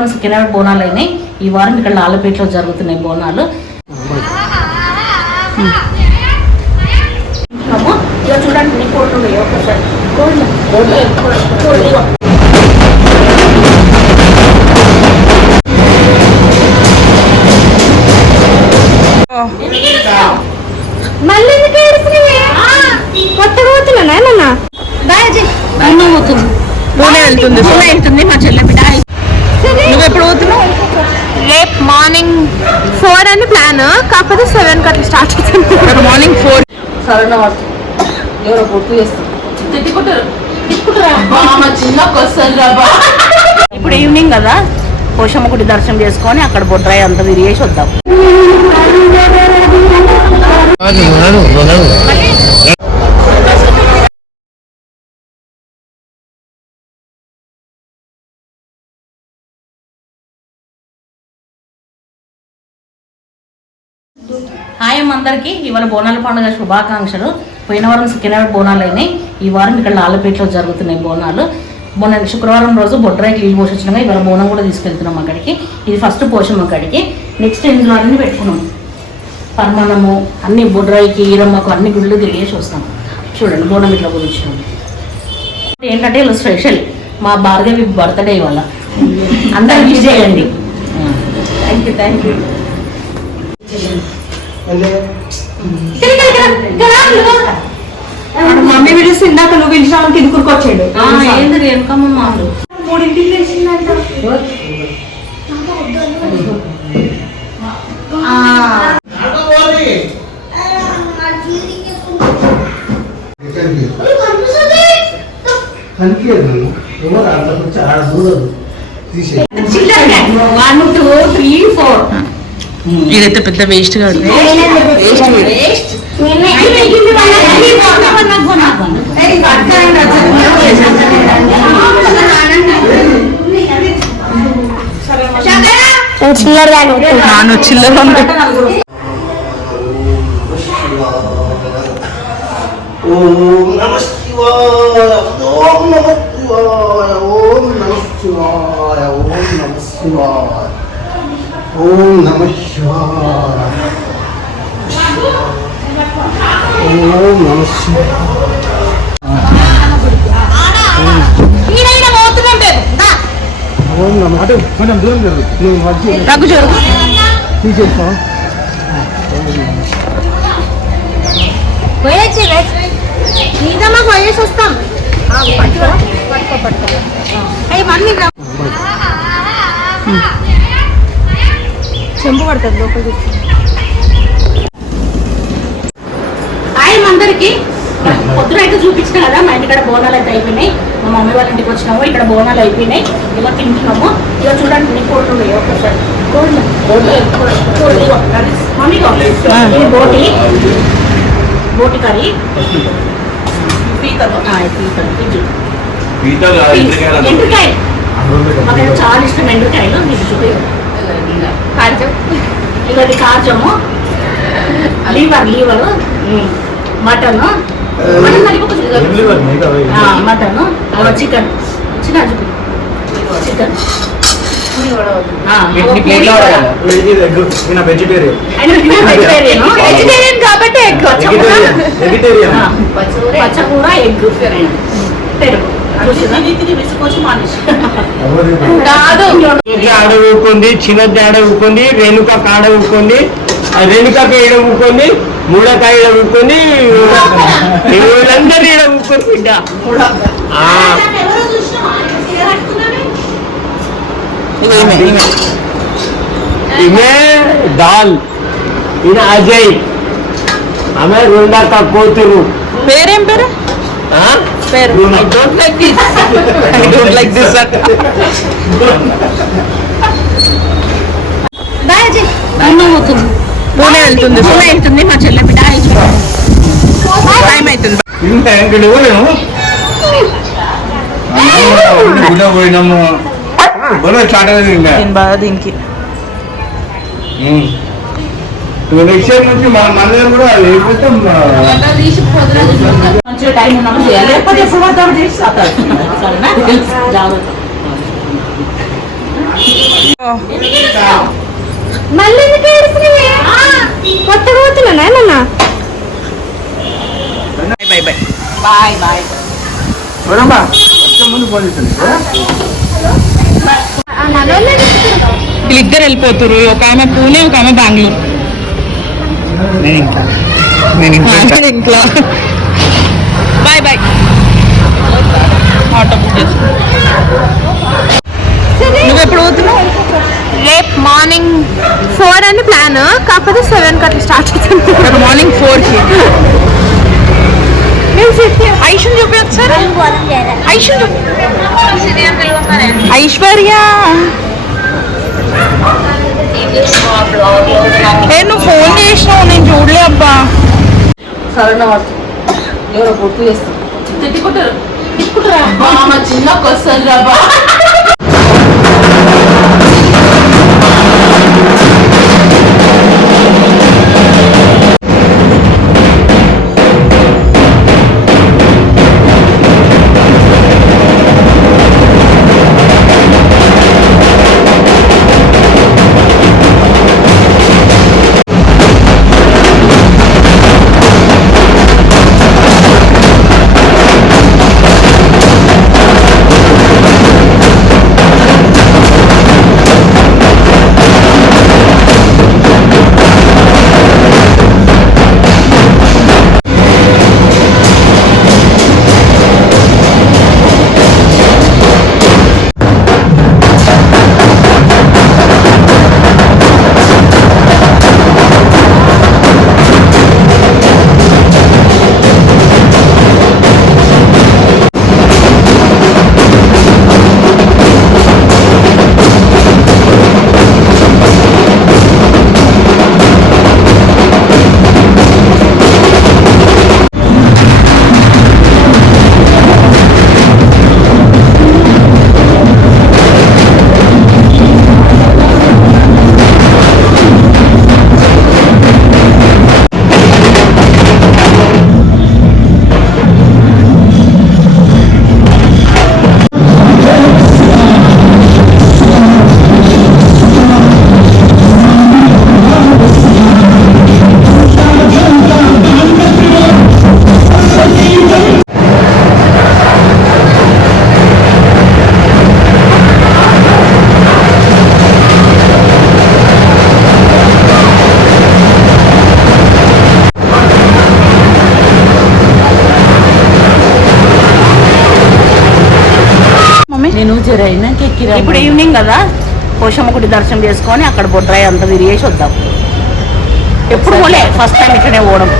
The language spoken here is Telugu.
వారం సికింద్రాబాద్ బోనాలు అయినాయి. ఈ వారం ఇక్కడ లాలపేటలో జరుగుతున్నాయి బోనాలు. ఇక చూడండి నీ కోళ్ళు ఉన్నాయి ఒకసారి. మళ్ళీ కొత్తగా పోతున్నా వెళ్తుంది మా చెల్లె బిడ్డ. నువ్వు ఎప్పుడు పోతున్నావు? రేపు మార్నింగ్ 4 అని ప్లాన్, కాకపోతే 7 అట్లా స్టార్ట్ అవుతుంది. మార్నింగ్ 4 సరైన ఎవరో పొట్టు చేస్తారు. ఇప్పుడు ఈవినింగ్ కదా, పోషమ్మ గుడి దర్శనం చేసుకొని అక్కడ బొడ్రాయి అంతా తిరిగేసి వద్దాం. హాయ్ అందరికీ, ఇవాళ బోనాల పండుగ శుభాకాంక్షలు. పోయిన వారం సికింద్రాబాద్ బోనాలు అయినాయి. ఈ వారం ఇక్కడ లాలపేటలో జరుగుతున్నాయి బోనాలు. శుక్రవారం రోజు బొడ్రాయికి నీళ్ళు పోసి వచ్చినాక ఇవాళ బోనం కూడా తీసుకెళ్తున్నాం అక్కడికి. ఇది ఫస్ట్ పోషమ్మ అక్కడికి. నెక్స్ట్ ఇందులో అన్నీ పెట్టుకున్నాం, పరమాన్నము అన్ని బొడ్రాయికి ఈరమ్మకు అన్ని గుళ్ళు తిరిగేసి వస్తాం. చూడండి బోనం ఇట్లా కూర్చున్నాం. ఏంటంటే ఇలా స్పెషల్ మా భార్గవి బర్త్డే ఇవాళ. అందరూ విష్ చేయండి. Thank you. మమ్మీ పిలిచి ఇందాక నువ్వు పిలిచిన ఇది కురుకొచ్చాడు. ఏంది రేణుకమ్మ మాలు 3 లేచిందంట. ఇదైతే పెద్ద వేస్ట్ కాదు. చిల్లర ఓం నమః శివాయ, ఓం నమః శివాయ, ఓం నమః శివాయ, ఓం నమః శివాయ, ఓం నమః శివాయ, ఓం నమః శివాయ. ఓం నమః అటు కొంచెం దూరం జరుగు, నువ్వు మధ్య జరుగు తీసేస్తా. పోయొచ్చి నీదమ్మా పోయేసి వస్తాం. అవి మమ్మీ చెంపు పడుతుంది లోపల. ఆయన అందరికి పొద్దున అయితే చూపించిన కదా, మా ఇంటికాడ బోనాలు అయితే అయిపోయినాయి. మా మమ్మీ వాళ్ళ ఇంటికి వచ్చినాము, ఇక్కడ బోనాలు అయిపోయినాయి. ఇలా తింటున్నాము. ఇలా చూడండి నీ కోళ్ళు ఉన్నాయి ఒకసారి. మమ్మీ బోటి కర్రీ, ఎండ్రకాయలు. మాకు చాలా ఇష్టం ఎండ్రకాయలు. మీకు కాజం, ఇలాంటి కాజము, liver mutton, mutton, chicken chicken vegetarian కాబట్టి పచ్చకూర, ఎగ్, పెరుగు. ఆడ ఊకుంది, చిన్నది ఆడ ఊకుంది, రేణుక కాడ ఊకుంది, రేణుకకి ఈడ ఊకుంది, మూడకాయ ఈడ ఊకుంది, వీళ్ళందరూ ఈడ ఊకొని బిడ్డ. ఈమె డాల్, ఈయన అజయ్, ఆమె రెండక్క కూతురు. పేరేం పేరు? పేరు వెళ్తుంది మా చెల్లె బిడ్డ. టైం అవుతుంది. పోయినాము స్టార్ట్ అయింది బాగా దీనికి. నెక్స్ట్ టైం నుంచి మన దగ్గర కూడా లేకపోతే మంచిగా టైం ఉన్నప్పుడు చేయాలి, లేకపోతే ఎప్పుడు పడతాడు చేసి సరేనా. జాగ్రత్త. మళ్ళీ కొత్తగా పోతున్నా ఏమన్నా బాయ్ బాయ్ బాయ్ బాయ్. వీళ్ళిద్దరు వెళ్ళిపోతురు, ఒక ఆమె పూణే, ఒక ఆమె బెంగళూరు. నేను ఇంట్లో బాయ్ బాయ్. ఆటో బుక్ చేసుకో. నువ్వు ఎప్పుడు పోతున్నావు? రేపు మార్నింగ్ 4 అని ప్లాన్, కాకపోతే 7 కి అట్లా స్టార్ట్ అవుతుంది. రేపు మార్నింగ్ 4కి. ఐశ్వర్య చూపి ఒకసారి. ఐశ్వర్య నువ్వు ఫోన్ చేసినావు, నేను చూడలే అబ్బా. సరైన వాడు ఎవరో గుర్తు చేస్తారు, తిట్టుకుంటారు తిట్టుకుంటారా అబ్బా, మా చిన్నకి వస్తుంది అబ్బా. నేను జరైనాక ఎక్కిరా. ఇప్పుడు ఈవినింగ్ కదా, పోషమ్మ గుడి దర్శనం చేసుకొని అక్కడ బొడ్రాయి అంతా తిరిగేసి వద్దాం. ఎప్పుడు పోలే, ఫస్ట్ టైం ఇక్కడే పోవడం.